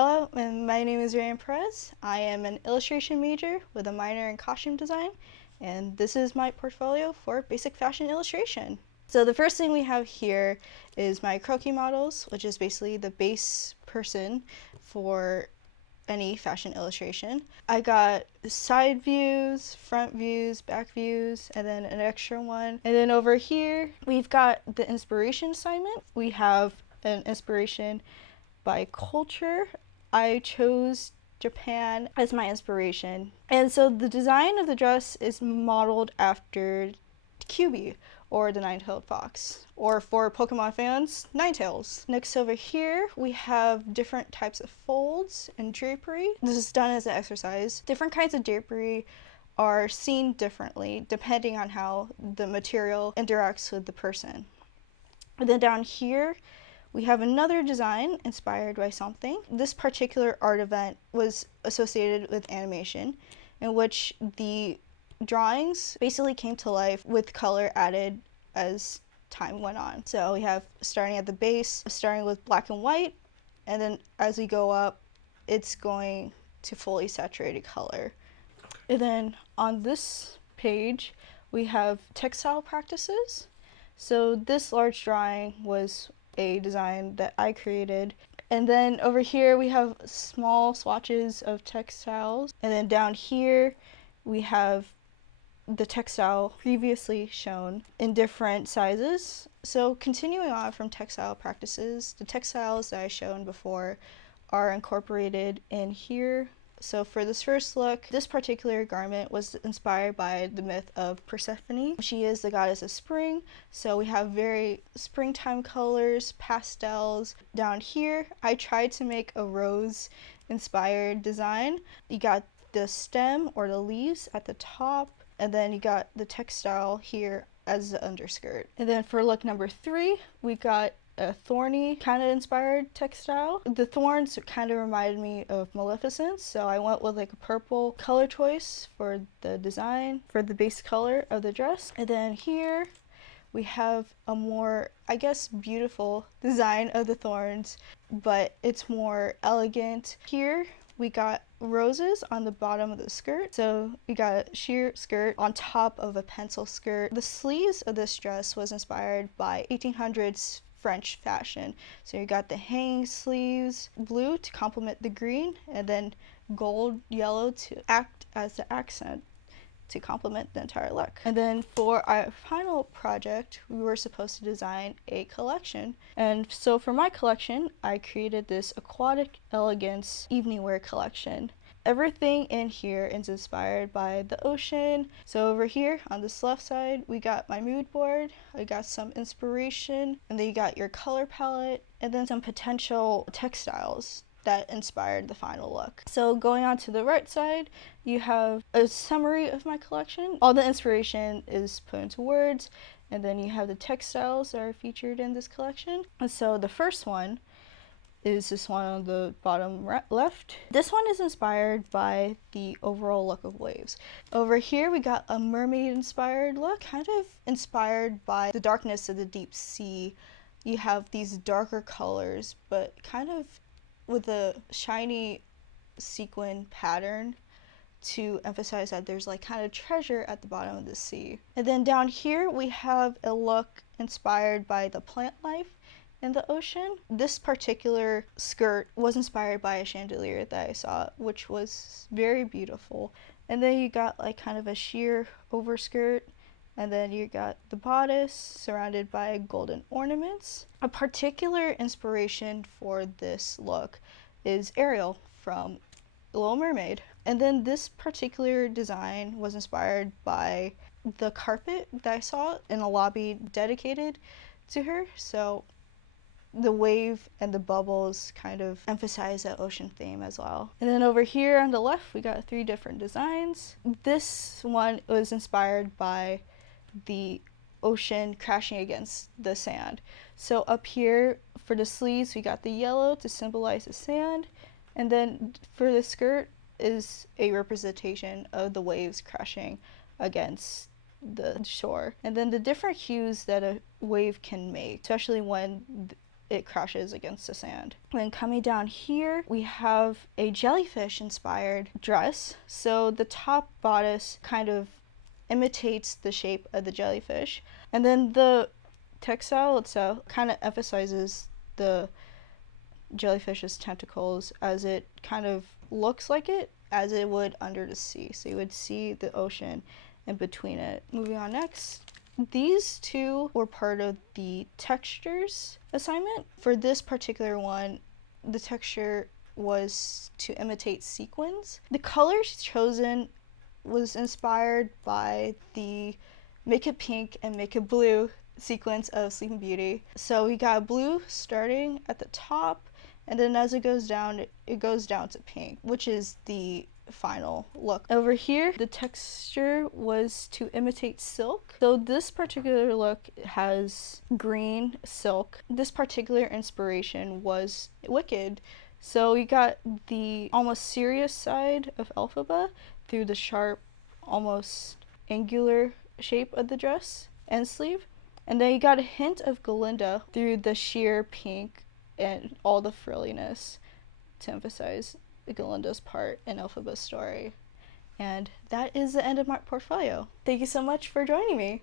Hello, and my name is Reyann Perez. I am an illustration major with a minor in costume design, and this is my portfolio for basic fashion illustration. So the first thing we have here is my croquis models, which is basically the base person for any fashion illustration. I got side views, front views, back views, and then an extra one. And then over here, we've got the inspiration assignment. We have an inspiration by culture. I chose Japan as my inspiration. And so the design of the dress is modeled after QB, or the nine-tailed fox, or for Pokemon fans, Ninetales. Next over here, we have different types of folds and drapery. This is done as an exercise. Different kinds of drapery are seen differently depending on how the material interacts with the person. And then down here, we have another design inspired by something. This particular art event was associated with animation, in which the drawings basically came to life with color added as time went on. So we have starting at the base, starting with black and white, and then as we go up, it's going to fully saturated color. And then on this page, we have textile practices. So this large drawing was a design that I created. And then over here we have small swatches of textiles. And then down here we have the textile previously shown in different sizes. So continuing on from textile practices, the textiles that I shown before are incorporated in here. So for this first look, this particular garment was inspired by the myth of Persephone. She is the goddess of spring, so we have very springtime colors, pastels. Down here, I tried to make a rose-inspired design. You got the stem or the leaves at the top, and then you got the textile here as the underskirt. And then for look number 3, we got a thorny kind of inspired textile. The thorns kind of reminded me of Maleficent, so I went with like a purple color choice for the design, for the base color of the dress. And then here we have a more, I guess, beautiful design of the thorns, but it's more elegant. Here we got roses on the bottom of the skirt, so we got a sheer skirt on top of a pencil skirt. The sleeves of this dress was inspired by 1800s French fashion. So you got the hanging sleeves, blue to complement the green, and then gold yellow to act as the accent to complement the entire look. And then for our final project, we were supposed to design a collection. And so for my collection, I created this Aquatic Elegance evening wear collection. Everything in here is inspired by the ocean. So over here on this left side, we got my mood board, I got some inspiration, and then you got your color palette, and then some potential textiles that inspired the final look. So going on to the right side, you have a summary of my collection. All the inspiration is put into words, and then you have the textiles that are featured in this collection. And so the first one is this one on the bottom left. This one is inspired by the overall look of waves. Over here we got a mermaid inspired look, kind of inspired by the darkness of the deep sea. You have these darker colors, but kind of with a shiny sequin pattern to emphasize that there's like kind of treasure at the bottom of the sea. And then down here we have a look inspired by the plant life in the ocean. This particular skirt was inspired by a chandelier that I saw, which was very beautiful. And then you got like kind of a sheer overskirt, and then you got the bodice surrounded by golden ornaments. A particular inspiration for this look is Ariel from The Little Mermaid. And then this particular design was inspired by the carpet that I saw in a lobby dedicated to her. So the wave and the bubbles kind of emphasize that ocean theme as well. And then over here on the left, we got 3 different designs. This one was inspired by the ocean crashing against the sand. So up here for the sleeves, we got the yellow to symbolize the sand. And then for the skirt is a representation of the waves crashing against the shore. And then the different hues that a wave can make, especially when it crashes against the sand. And then coming down here, we have a jellyfish inspired dress. So the top bodice kind of imitates the shape of the jellyfish. And then the textile itself kind of emphasizes the jellyfish's tentacles, as it kind of looks like it as it would under the sea. So you would see the ocean in between it. Moving on next, these two were part of the textures assignment. For this particular one, the texture was to imitate sequins. The colors chosen was inspired by the Make It Pink and Make It Blue sequence of Sleeping Beauty. So we got blue starting at the top, and then as it goes down to pink, which is the final look. Over here, the texture was to imitate silk. So this particular look has green silk. This particular inspiration was Wicked. So we got the almost serious side of Elphaba through the sharp, almost angular shape of the dress and sleeve. And then you got a hint of Galinda through the sheer pink and all the frilliness to emphasize Galinda's part in Elphaba's story. And that is the end of my portfolio. Thank you so much for joining me.